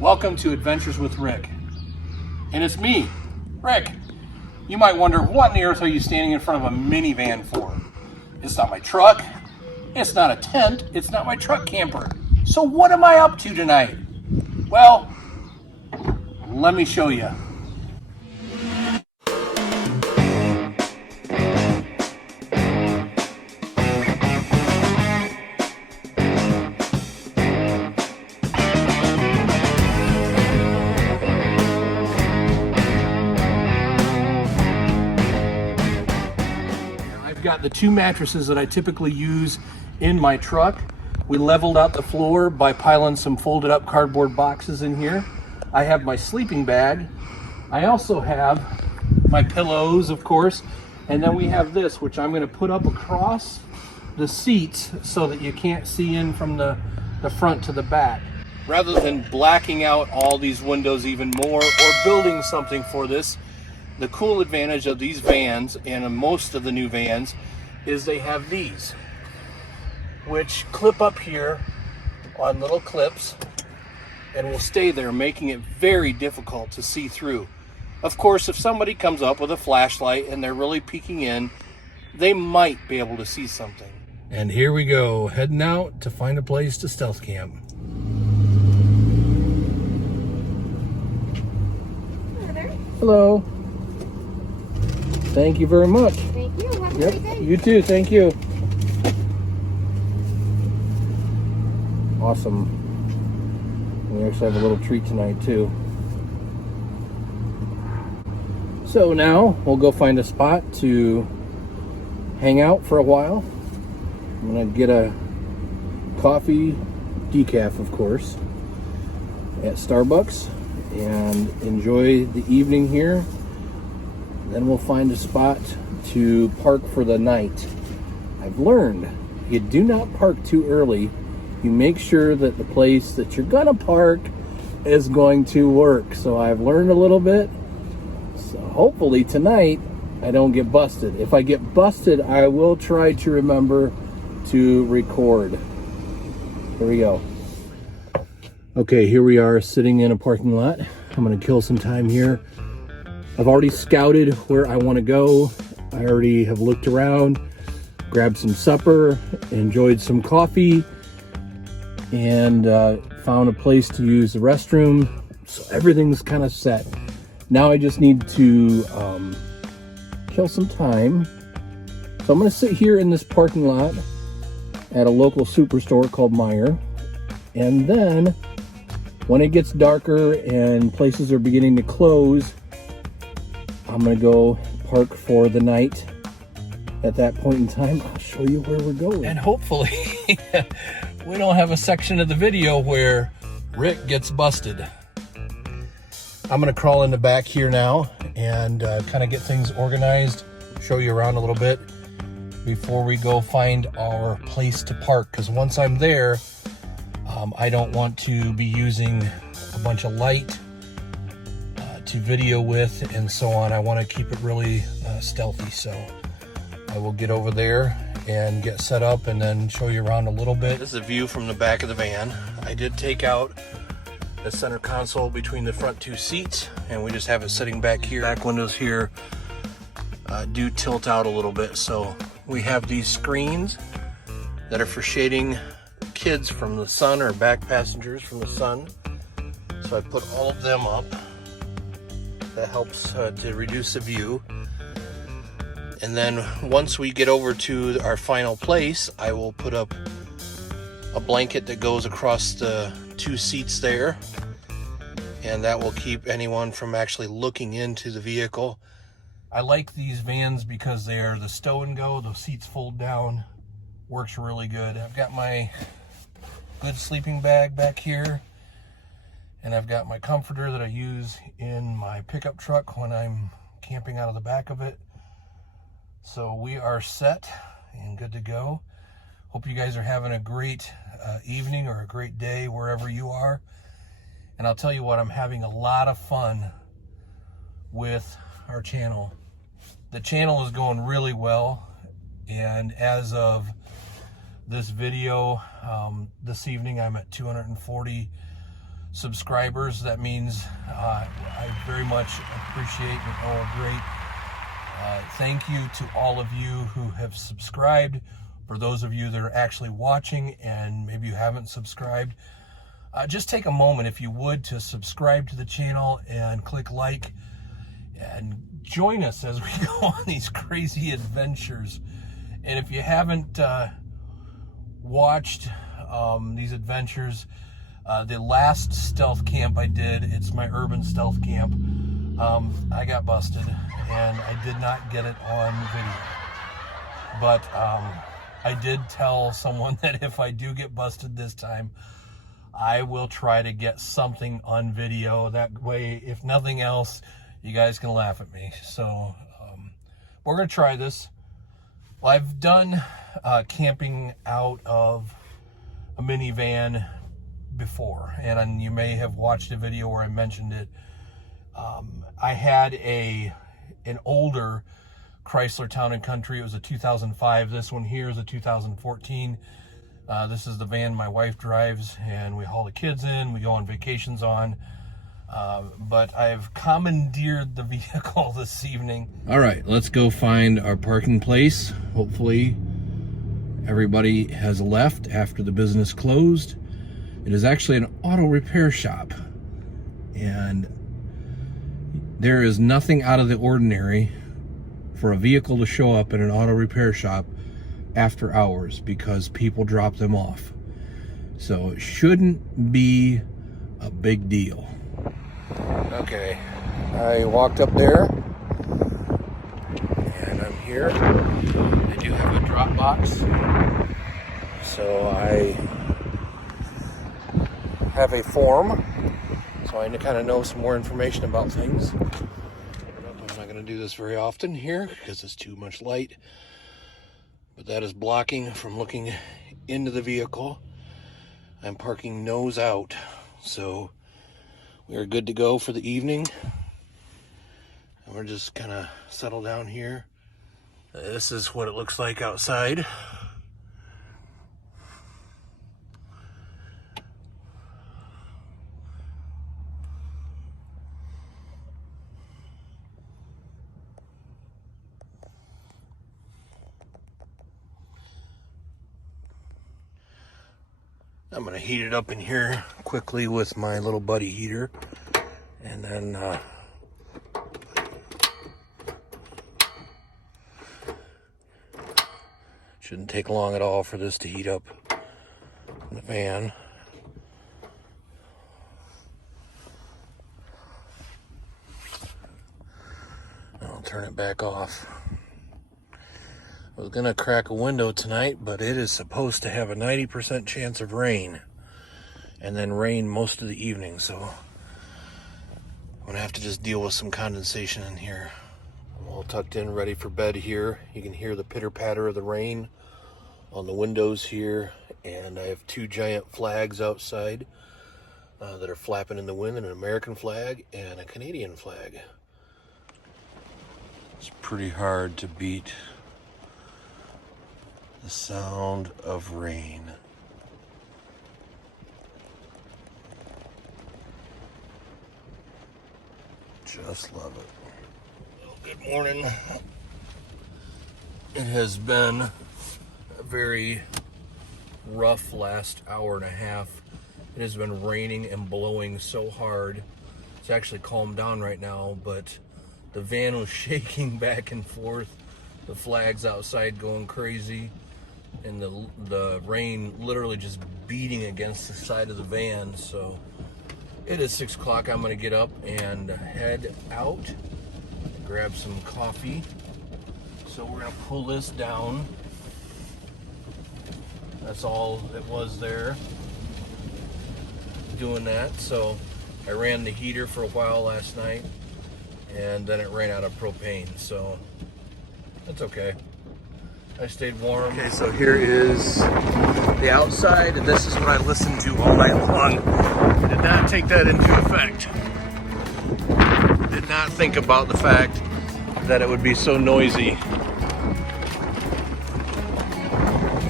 Welcome to Adventures with Rick. And it's me, Rick. You might wonder, what on earth are you standing in front of a minivan for? It's not my truck. It's not a tent. It's not my truck camper. So what am I up to tonight? Well, let me show you. I've got the two mattresses that I typically use in my truck. We leveled out the floor by piling some folded up cardboard boxes in here. I have my sleeping bag. I also have my pillows, of course, and then we have this, which I'm going to put up across the seats so that you can't see in from the front to the back. Rather than blacking out all these windows even more or building something for this, the cool advantage of these vans and most of the new vans is they have these, which clip up here on little clips and will stay there, making it very difficult to see through. Of course, if somebody comes up with a flashlight and they're really peeking in, they might be able to see something. And here we go, heading out to find a place to stealth camp. Hello there. Hello. Thank you very much. Thank you. Have a great day. You too. Thank you. Awesome. We actually have a little treat tonight too. So now we'll go find a spot to hang out for a while. I'm gonna get a coffee, decaf of course, at Starbucks and enjoy the evening here. Then we'll find a spot to park for the night. I've learned you do not park too early. You make sure that the place that you're gonna park is going to work. So I've learned a little bit. So hopefully tonight I don't get busted. If I get busted, I will try to remember to record. Here we go. Okay, here we are sitting in a parking lot. I'm gonna kill some time here. I've already scouted where I want to go. I already have looked around, grabbed some supper, enjoyed some coffee, and found a place to use the restroom. So everything's kind of set. Now I just need to kill some time. So I'm going to sit here in this parking lot at a local superstore called Meijer. And then when it gets darker and places are beginning to close, I'm gonna go park for the night. At that point in time, I'll show you where we're going. And hopefully, we don't have a section of the video where Rick gets busted. I'm gonna crawl in the back here now and kind of get things organized, show you around a little bit before we go find our place to park. Because once I'm there, I don't want to be using a bunch of light to video with and so on. I want to keep it really stealthy, so I will get over there and get set up and then show you around a little bit. This is a view from the back of the van. I did take out the center console between the front two seats and we just have it sitting back here. Back windows here do tilt out a little bit, so we have these screens that are for shading kids from the sun or back passengers from the sun. So I put all of them up. That helps to reduce the view. And then once we get over to our final place, I will put up a blanket that goes across the two seats there, and that will keep anyone from actually looking into the vehicle. I like these vans because they are the stow-n-go. The seats fold down, works really good. I've got my good sleeping bag back here, and I've got my comforter that I use in my pickup truck when I'm camping out of the back of it. So we are set and good to go. Hope you guys are having a great evening or a great day wherever you are. And I'll tell you what, I'm having a lot of fun with our channel. The channel is going really well. And as of this video, this evening I'm at 240 subscribers. That means I very much appreciate and owe a great thank you to all of you who have subscribed. For those of you that are actually watching and maybe you haven't subscribed, just take a moment, if you would, to subscribe to the channel and click like and join us as we go on these crazy adventures. And if you haven't watched these adventures, the last stealth camp I did, it's my urban stealth camp, I got busted and I did not get it on video. But I did tell someone that if I do get busted this time, I will try to get something on video. That way, if nothing else, you guys can laugh at me. So we're going to try this. Well, I've done camping out of a minivan before, and you may have watched a video where I mentioned it. I had an older Chrysler Town & Country. It was a 2005. This one here is a 2014. This is the van my wife drives, and we haul the kids in, we go on vacations on. But I've commandeered the vehicle this evening. All right, let's go find our parking place. Hopefully everybody has left after the business closed. It is actually an auto repair shop, and there is nothing out of the ordinary for a vehicle to show up in an auto repair shop after hours, because people drop them off. So it shouldn't be a big deal. Okay, I walked up there and I'm here. They do have a drop box, so I have a form, so I kind of know some more information about things. I'm not going to do this very often here because it's too much light, but that is blocking from looking into the vehicle. I'm parking nose out, so we are good to go for the evening. And we're just kind of settle down here. This is what it looks like outside. I'm gonna heat it up in here quickly with my little buddy heater, and then shouldn't take long at all for this to heat up in the van. I'll turn it back off. I was gonna crack a window tonight, but it is supposed to have a 90% chance of rain, and then rain most of the evening, so I'm gonna have to just deal with some condensation in here. I'm all tucked in, ready for bed here. You can hear the pitter-patter of the rain on the windows here, and I have two giant flags outside that are flapping in the wind, an American flag and a Canadian flag. It's pretty hard to beat the sound of rain. Just love it. Well, good morning. It has been a very rough last hour and a half. It has been raining and blowing so hard. It's actually calmed down right now, but the van was shaking back and forth. The flags outside going crazy, and the rain literally just beating against the side of the van. So it is 6 o'clock. I'm gonna get up and head out, grab some coffee. So we're gonna pull this down. That's all it was there, doing that. So I ran the heater for a while last night, and then it ran out of propane, so that's okay. I stayed warm. Okay, so here is the outside, and this is what I listened to all night long. I did not take that into effect. Did not think about the fact that it would be so noisy.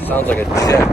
Sounds like a jet.